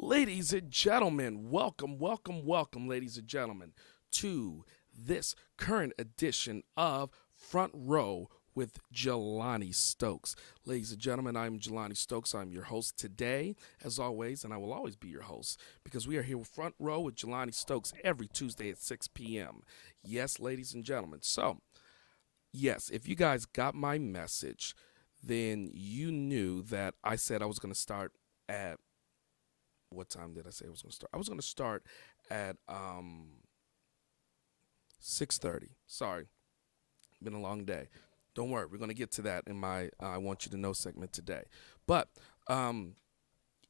Ladies and gentlemen, welcome, ladies and gentlemen, to this current edition of Front Row with Jelani Stokes. Ladies and gentlemen, I'm Jelani Stokes. I'm your host today, as always, and I will always be your host because we are here with Front Row with Jelani Stokes every Tuesday at 6 p.m. Yes, ladies and gentlemen. So, yes, if you guys got my message, then you knew that I said I was going to start at what time did I say I was going to start? I was going to start at 6:30. Sorry, been a long day. Don't worry, we're going to get to that in my I want you to know segment today. But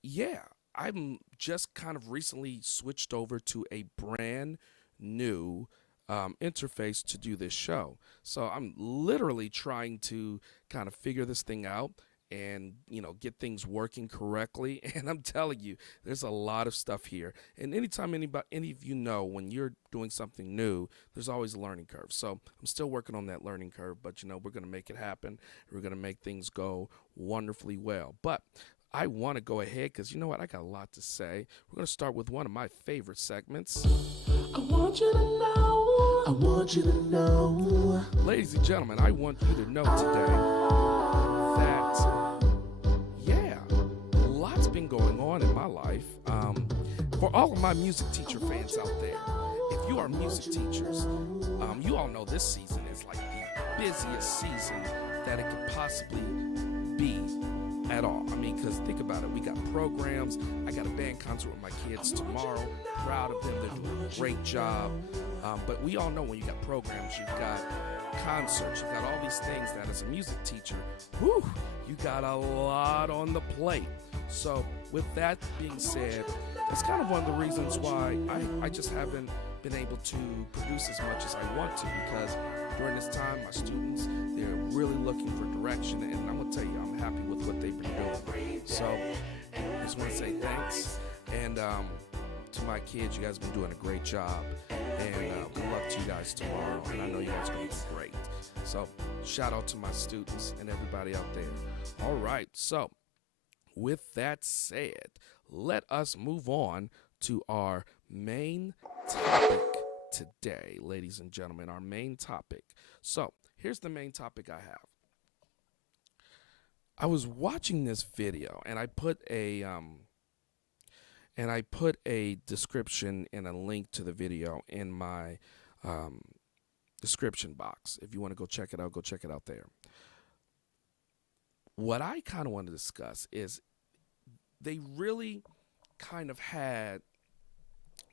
yeah, I'm just kind of recently switched over to a brand new interface to do this show. So I'm literally trying to kind of figure this thing out and get things working correctly. And I'm telling you, there's a lot of stuff here, and anytime any of you know, when you're doing something new, there's always a learning curve. So I'm still working on that learning curve, but we're going to make it happen. We're going to make things go wonderfully well. But I want to go ahead because you know what, I got a lot to say. We're going to start with one of my favorite segments. I want you to know. I want you to know. Ladies and gentlemen, I want you to know today that lots been going on in my life. For all of my music teacher fans out there, if you are music teachers, you all know this season is like the busiest season that it could possibly be at all. I mean, because think about it, we got programs. I got a band concert with my kids tomorrow. Proud of them, they're doing a great job. But we all know when you got programs, you've got concerts, you've got all these things that as a music teacher, you got a lot on the plate. So with that being said, that's kind of one of the reasons why I just haven't been able to produce as much as I want to, because during this time, my students, they're really looking for direction, and I'm going to tell you, I'm happy with what they've been doing. So I just want to say thanks, and to my kids, you guys have been doing a great job, and good luck to you guys tomorrow, and I know you guys are going to be great. So shout out to my students and everybody out there. All right, so with that said, let us move on to our main topic today, ladies and gentlemen, our main topic. So here's the main topic I have. I was watching this video, and I put a description and a link to the video in my description box. If you want to go check it out, go check it out there. What I kind of want to discuss is they really kind of had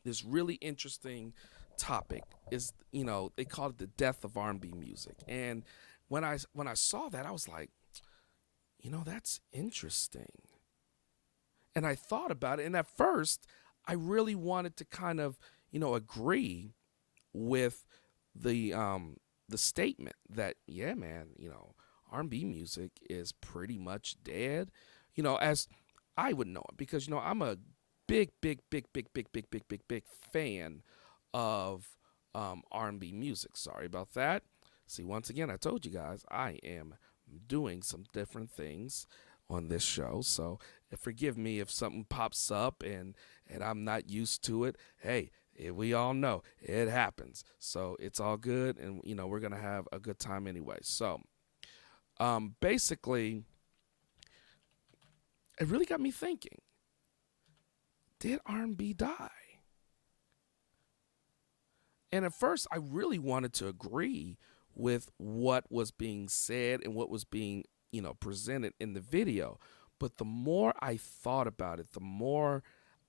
this really interesting topic. Is they call it the death of R&B music. And when I saw that, I was like, that's interesting. And I thought about it, and at first I really wanted to kind of agree with the statement that R&B music is pretty much dead. As I would know it, because I'm a big fan of R&B music. Sorry about that. See, once again, I told you guys I am doing some different things on this show, so forgive me if something pops up and I'm not used to it. Hey, we all know it happens, so it's all good, and we're gonna have a good time anyway. So basically, it really got me thinking, did R&B die? And at first, I really wanted to agree with what was being said and what was being, presented in the video. But the more I thought about it, the more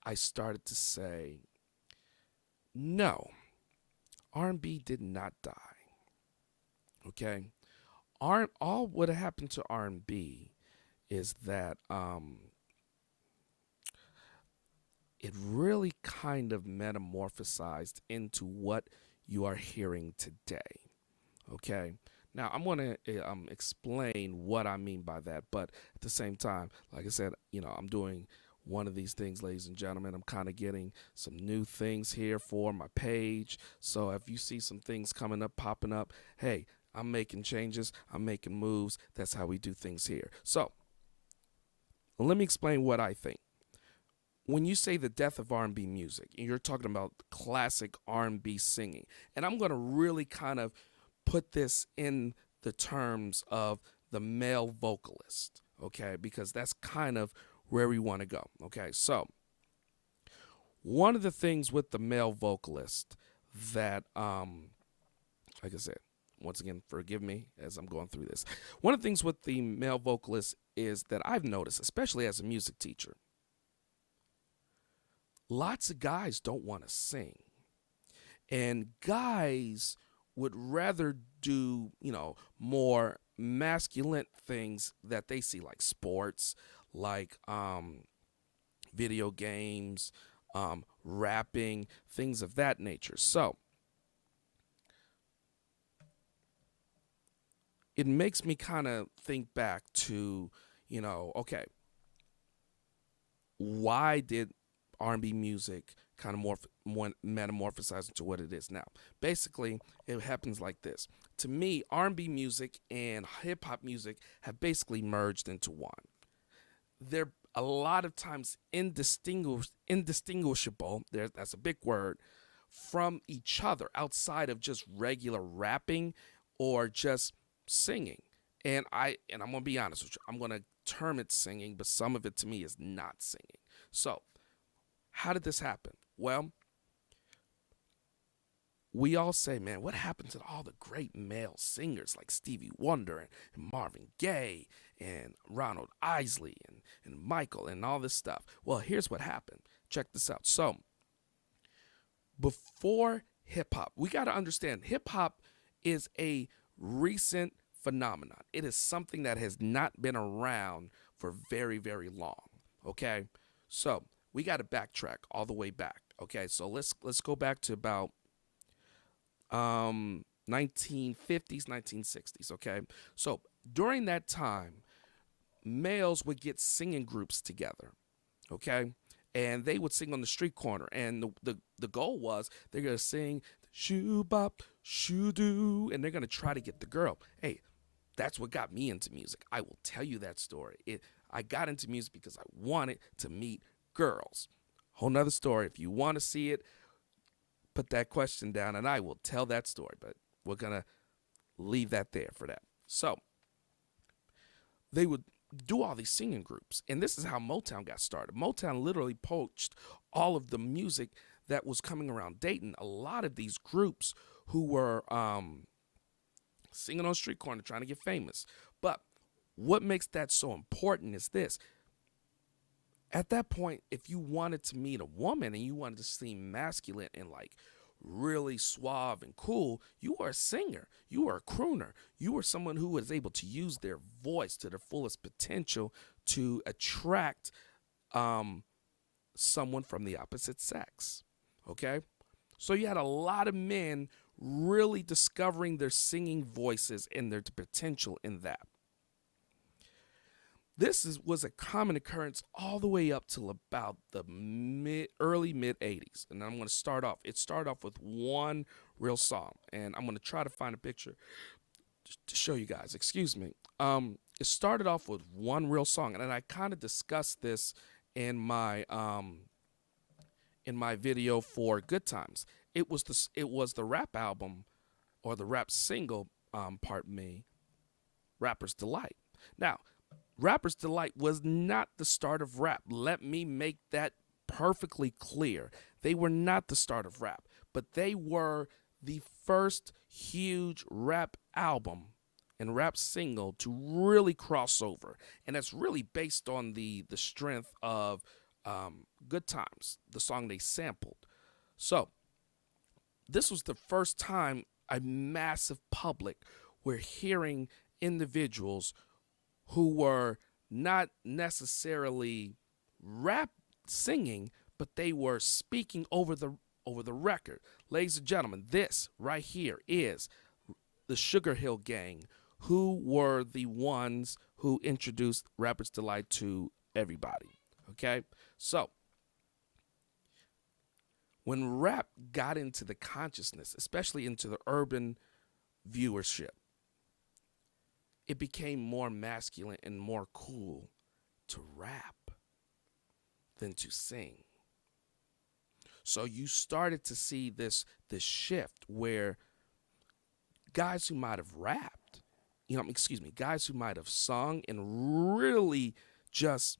I started to say, no, R&B did not die. Okay? All what happened to R&B is that it really kind of metamorphosized into what you are hearing today. Okay? Now, I'm going to explain what I mean by that, but at the same time, like I said, I'm doing one of these things, ladies and gentlemen. I'm kind of getting some new things here for my page. So if you see some things coming up, popping up, hey, I'm making changes. I'm making moves. That's how we do things here. So let me explain what I think. when you say the death of R&B music, you're talking about classic R&B singing. And I'm going to really kind of put this in the terms of the male vocalist, okay? Because that's kind of where we want to go, okay? So, one of the things with the male vocalist that, like I said, once again, forgive me as I'm going through this. One of the things with the male vocalist is that I've noticed, especially as a music teacher, lots of guys don't want to sing. And guys would rather do, more masculine things that they see, like sports, like video games, rapping, things of that nature. So it makes me kind of think back to, okay, why did R&B music kind of metamorphosize into what it is now? Basically, it happens like this. To me, R&B music and hip hop music have basically merged into one. They're a lot of times indistinguishable. That's a big word, from each other outside of just regular rapping or just singing. And I'm gonna be honest with you. I'm gonna term it singing, but some of it to me is not singing. So, how did this happen? Well, we all say, man, what happened to all the great male singers like Stevie Wonder and Marvin Gaye and Ronald Isley and Michael and all this stuff? Well, here's what happened. Check this out. So, before hip hop, we got to understand hip hop is a recent phenomenon. It is something that has not been around for very, very long. Okay? So, we got to backtrack all the way back. Okay? So, let's go back to about 1950s, 1960s, okay? So during that time, males would get singing groups together, okay? And they would sing on the street corner. And the goal was they're going to sing shoo bop, shoo doo, and they're going to try to get the girl. Hey, that's what got me into music. I will tell you that story. I got into music because I wanted to meet girls. Whole nother story. If you want to see it, put that question down and I will tell that story, but we're going to leave that there for that. So they would do all these singing groups, and this is how Motown got started. Motown literally poached all of the music that was coming around Dayton. A lot of these groups who were singing on the street corner trying to get famous. But what makes that so important is this. At that point, if you wanted to meet a woman and you wanted to seem masculine and like really suave and cool, you were a singer, you were a crooner, you were someone who was able to use their voice to their fullest potential to attract someone from the opposite sex. Okay? So you had a lot of men really discovering their singing voices and their potential in that. This was a common occurrence all the way up till about the early mid 80s. And I'm going to start off. It started off with one real song. And I'm going to try to find a picture to show you guys. Excuse me. It started off with one real song. And I kind of discussed this in my video for Good Times. It was the rap album or the rap single, Rapper's Delight. Now, Rapper's Delight was not the start of rap. Let me make that perfectly clear. They were not the start of rap, but they were the first huge rap album and rap single to really cross over. And that's really based on the strength of Good Times, the song they sampled. So this was the first time a massive public were hearing individuals who were not necessarily rap singing, but they were speaking over the record. Ladies and gentlemen, this right here is the Sugar Hill Gang, who were the ones who introduced Rapper's Delight to everybody. Okay? So, when rap got into the consciousness, especially into the urban viewership, it became more masculine and more cool to rap than to sing. So you started to see this shift where guys who might have rapped, excuse me, guys who might have sung and really just,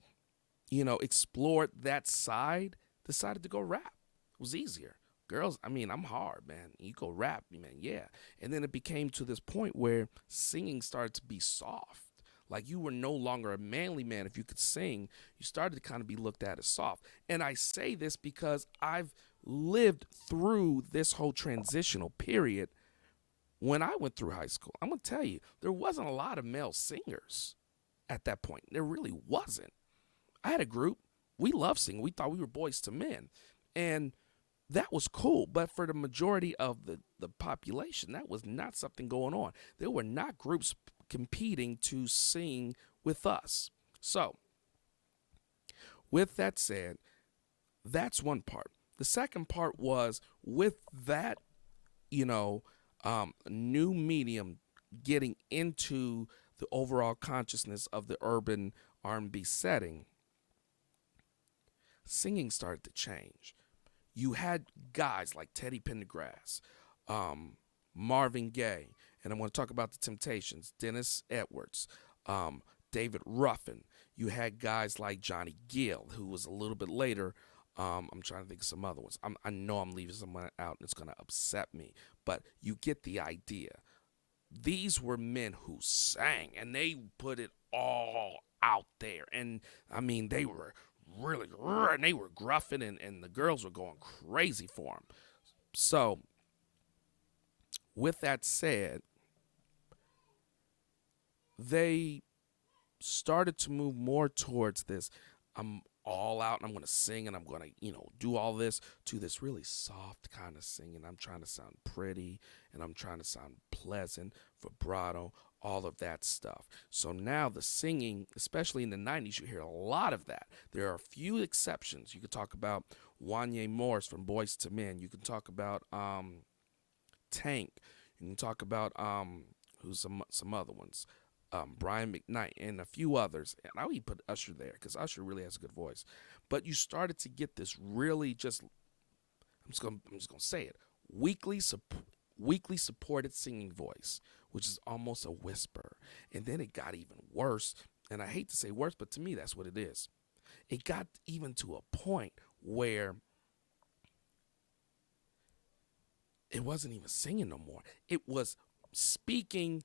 explored that side, decided to go rap. It was easier. Girls, I mean, I'm hard, man. You go rap, man, yeah. And then it became to this point where singing started to be soft. Like you were no longer a manly man if you could sing. You started to kind of be looked at as soft. And I say this because I've lived through this whole transitional period. When I went through high school, I'm going to tell you, there wasn't a lot of male singers at that point. There really wasn't. I had a group. We loved singing. We thought we were boys to men. And that was cool. But for the majority of the population, that was not something going on. There were not groups competing to sing with us. So, with that said, that's one part. The second part was with that, new medium getting into the overall consciousness of the urban R&B setting, singing started to change. You had guys like Teddy Pendergrass, Marvin Gaye, and I'm going to talk about the Temptations, Dennis Edwards, David Ruffin. You had guys like Johnny Gill, who was a little bit later. I'm trying to think of some other ones. I know I'm leaving someone out and it's going to upset me, but you get the idea. These were men who sang and they put it all out there. And I mean, they were really, and they were gruffing and the girls were going crazy for them. So, with that said, they started to move more towards this. I'm all out and I'm going to sing and I'm going to, do all this to this really soft kind of singing. I'm trying to sound pretty and I'm trying to sound pleasant, vibrato, all of that stuff. So now the singing, especially in the 90s, you hear a lot of that. There are a few exceptions. You could talk about Wanya Morris from Boyz II Men. You can talk about Tank. You can talk about who's some other ones. Brian McKnight and a few others. And I would put Usher there because Usher really has a good voice. But you started to get this really just, I'm just gonna say it, weekly supported singing voice, which is almost a whisper. And then it got even worse. And I hate to say worse, but to me that's what it is. It got even to a point where it wasn't even singing no more. It was speaking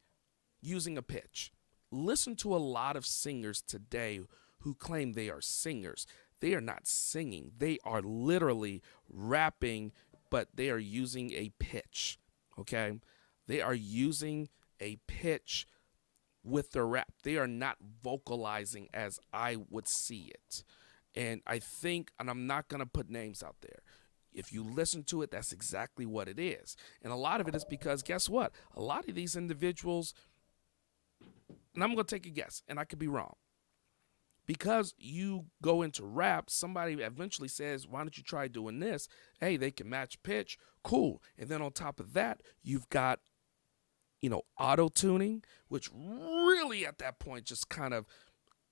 using a pitch. Listen to a lot of singers today who claim they are singers. They are not singing. They are literally rapping, but they are using a pitch, okay? They are using a pitch with their rap. They are not vocalizing as I would see it. And I think, and I'm not going to put names out there, if you listen to it, that's exactly what it is. And a lot of it is because, guess what? A lot of these individuals, and I'm going to take a guess, and I could be wrong. Because you go into rap, somebody eventually says, why don't you try doing this? Hey, they can match pitch. Cool. And then on top of that, you've got, auto-tuning, which really at that point just kind of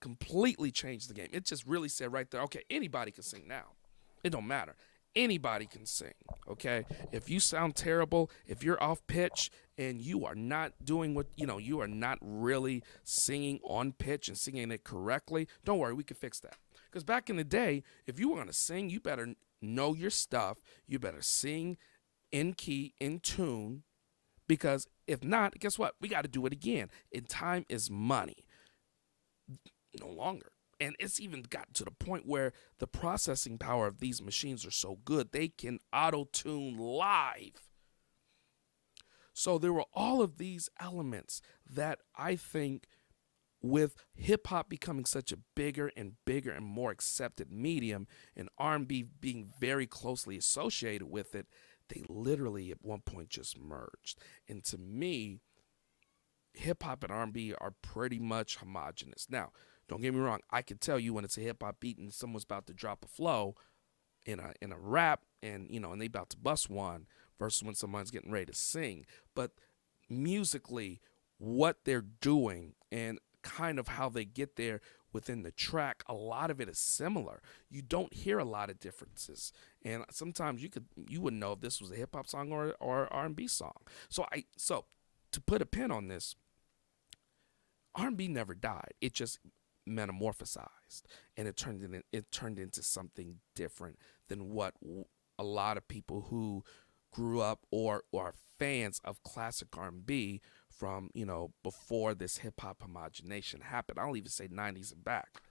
completely changed the game. It just really said right there, okay, anybody can sing now. It don't matter. Anybody can sing, okay? If you sound terrible, if you're off pitch and you are not doing what, you are not really singing on pitch and singing it correctly, don't worry, we can fix that. Because back in the day, if you were going to sing, you better know your stuff. You better sing in key, in tune, because if not, guess what? We got to do it again. And time is money. No longer. And it's even gotten to the point where the processing power of these machines are so good, they can auto-tune live. So there were all of these elements that I think with hip-hop becoming such a bigger and more accepted medium and R&B being very closely associated with it, they literally at one point just merged. And to me, hip-hop and R&B are pretty much homogenous. Now, don't get me wrong. I can tell you when it's a hip hop beat and someone's about to drop a flow in a rap and and they about to bust one versus when someone's getting ready to sing. But musically, what they're doing and kind of how they get there within the track, a lot of it is similar. You don't hear a lot of differences, and sometimes you wouldn't know if this was a hip hop song or R&B song. So to put a pin on this, R&B never died. It just metamorphosized, and it turned into something different than what a lot of people who grew up or are fans of classic R&B from, before this hip hop homogenation happened. I'll even say 90s and back.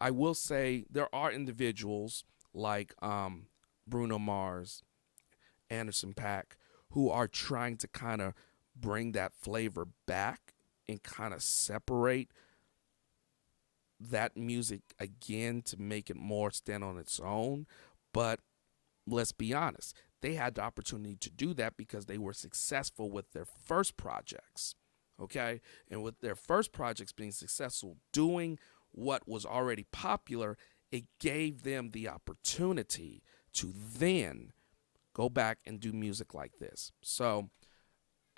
I will say there are individuals like Bruno Mars, Anderson .Paak, who are trying to kind of bring that flavor back and kind of separate that music again to make it more stand on its own. But let's be honest, they had the opportunity to do that because they were successful with their first projects, okay? And with their first projects being successful, doing what was already popular, it gave them the opportunity to then go back and do music like this. So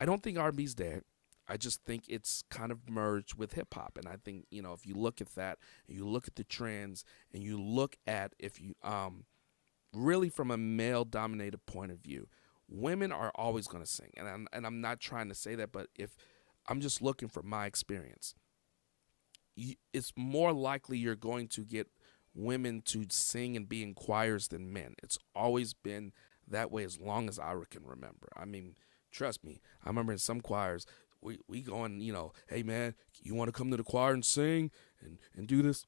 I don't think R&B's dead. I just think it's kind of merged with hip hop. And I think, if you look at that and you look at the trends and you look at if you really from a male dominated point of view, women are always going to sing. And I'm not trying to say that, but if I'm just looking for my experience, it's more likely you're going to get women to sing and be in choirs than men. It's always been that way as long as I can remember. I mean, trust me, I remember in some choirs, we going, hey, man, you want to come to the choir and sing and do this?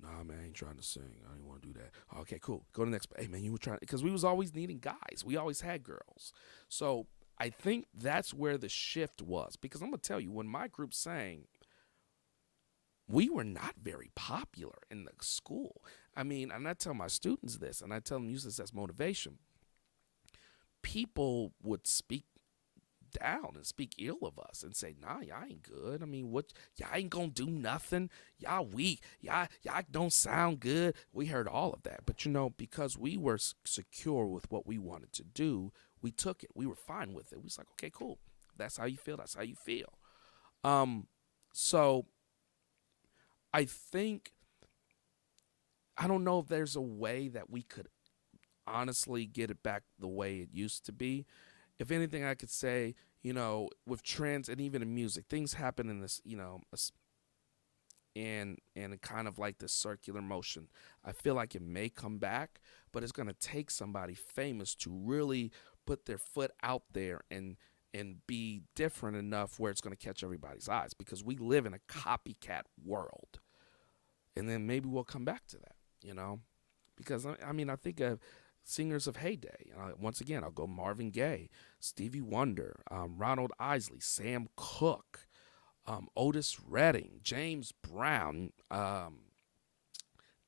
Nah, man, I ain't trying to sing. I didn't want to do that. Okay, cool. Go to the next. Hey, man, you were trying, because we was always needing guys. We always had girls. So I think that's where the shift was. Because I'm going to tell you, when my group sang, we were not very popular in the school. I mean, and I tell my students this, and I tell them use this as motivation. People would speak down and speak ill of us and say, nah, y'all ain't good. I mean, what, y'all ain't gonna do nothing. Y'all weak. Y'all don't sound good. We heard all of that. But, because we were secure with what we wanted to do, we took it. We were fine with it. We was like, okay, cool. That's how you feel. That's how you feel. So I think, I don't know if there's a way that we could honestly get it back the way it used to be. If anything, I could say, with trends and even in music, things happen in this, in kind of like this circular motion. I feel like it may come back, but it's going to take somebody famous to really put their foot out there and be different enough where it's going to catch everybody's eyes, because we live in a copycat world. And then maybe we'll come back to that, because I mean, I think of singers of Heyday. Once again, I'll go Marvin Gaye, Stevie Wonder, Ronald Isley, Sam Cooke, Otis Redding, James Brown,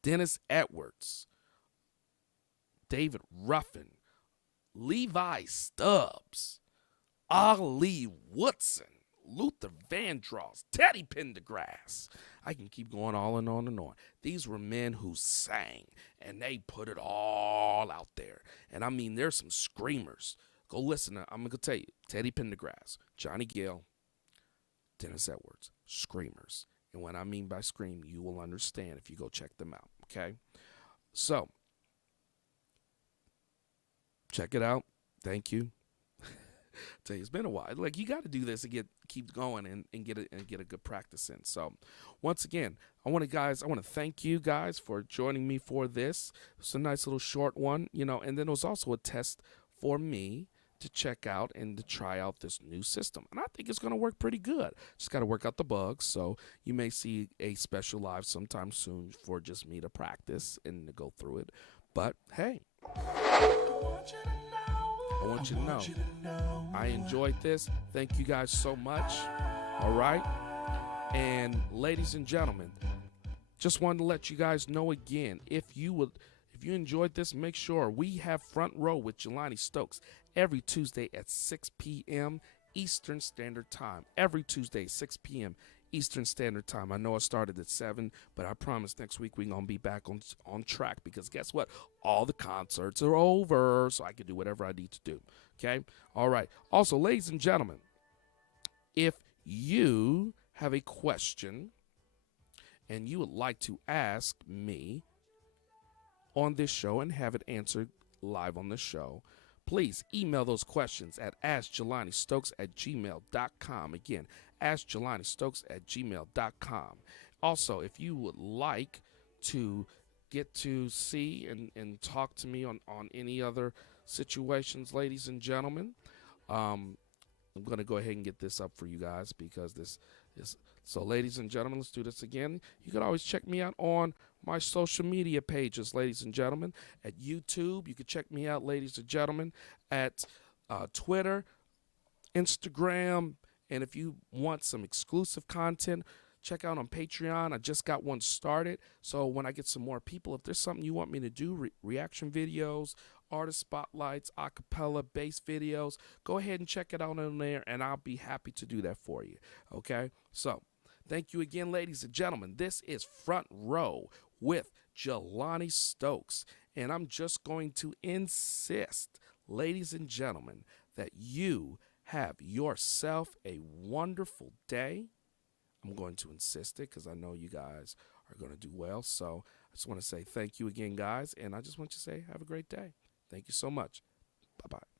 Dennis Edwards, David Ruffin, Levi Stubbs, Ali Woodson, Luther Vandross, Teddy Pendergrass. I can keep going on and on and on. These were men who sang, and they put it all out there. And I mean, there's some screamers. Go listen. I'm going to tell you, Teddy Pendergrass, Johnny Gill, Dennis Edwards, screamers. And what I mean by scream, you will understand if you go check them out, okay? So, check it out. Thank you. Tell you, it's been a while. Like, you got to do this and keep going and get a good practice in. So, once again, I want to thank you guys for joining me for this. It's a nice little short one, and then it was also a test for me to check out and to try out this new system. And I think it's going to work pretty good. Just got to work out the bugs. So you may see a special live sometime soon for just me to practice and to go through it. But hey, I want you to know I enjoyed this. Thank you guys so much. All right. And ladies and gentlemen, just wanted to let you guys know again, if you enjoyed this, make sure we have Front Row with Jelani Stokes every Tuesday at 6 p.m. Eastern Standard Time. Every Tuesday, 6 p.m. Eastern Standard Time. I know I started at 7, but I promise next week we're going to be back on track, because guess what? All the concerts are over, so I can do whatever I need to do. Okay? All right. Also, ladies and gentlemen, if you have a question and you would like to ask me on this show and have it answered live on the show, please email those questions at askjelanistokes@gmail.com. Again, askjelanistokes@gmail.com. Also, if you would like to get to see and talk to me on any other situations, ladies and gentlemen, I'm going to go ahead and get this up for you guys because this is... So, ladies and gentlemen, let's do this again. You can always check me out on my social media pages, ladies and gentlemen, at YouTube. You can check me out, ladies and gentlemen, at Twitter, Instagram, and if you want some exclusive content, check out on Patreon. I just got one started, so when I get some more people, if there's something you want me to do, reaction videos, artist spotlights, acapella, bass videos, go ahead and check it out on there, and I'll be happy to do that for you, okay? So, thank you again, ladies and gentlemen. This is Front Row with Jelani Stokes, and I'm just going to insist, ladies and gentlemen, that you have yourself a wonderful day. I'm going to insist it because I know you guys are going to do well. So I just want to say thank you again, guys, and I just want you to say have a great day. Thank you so much. Bye-bye.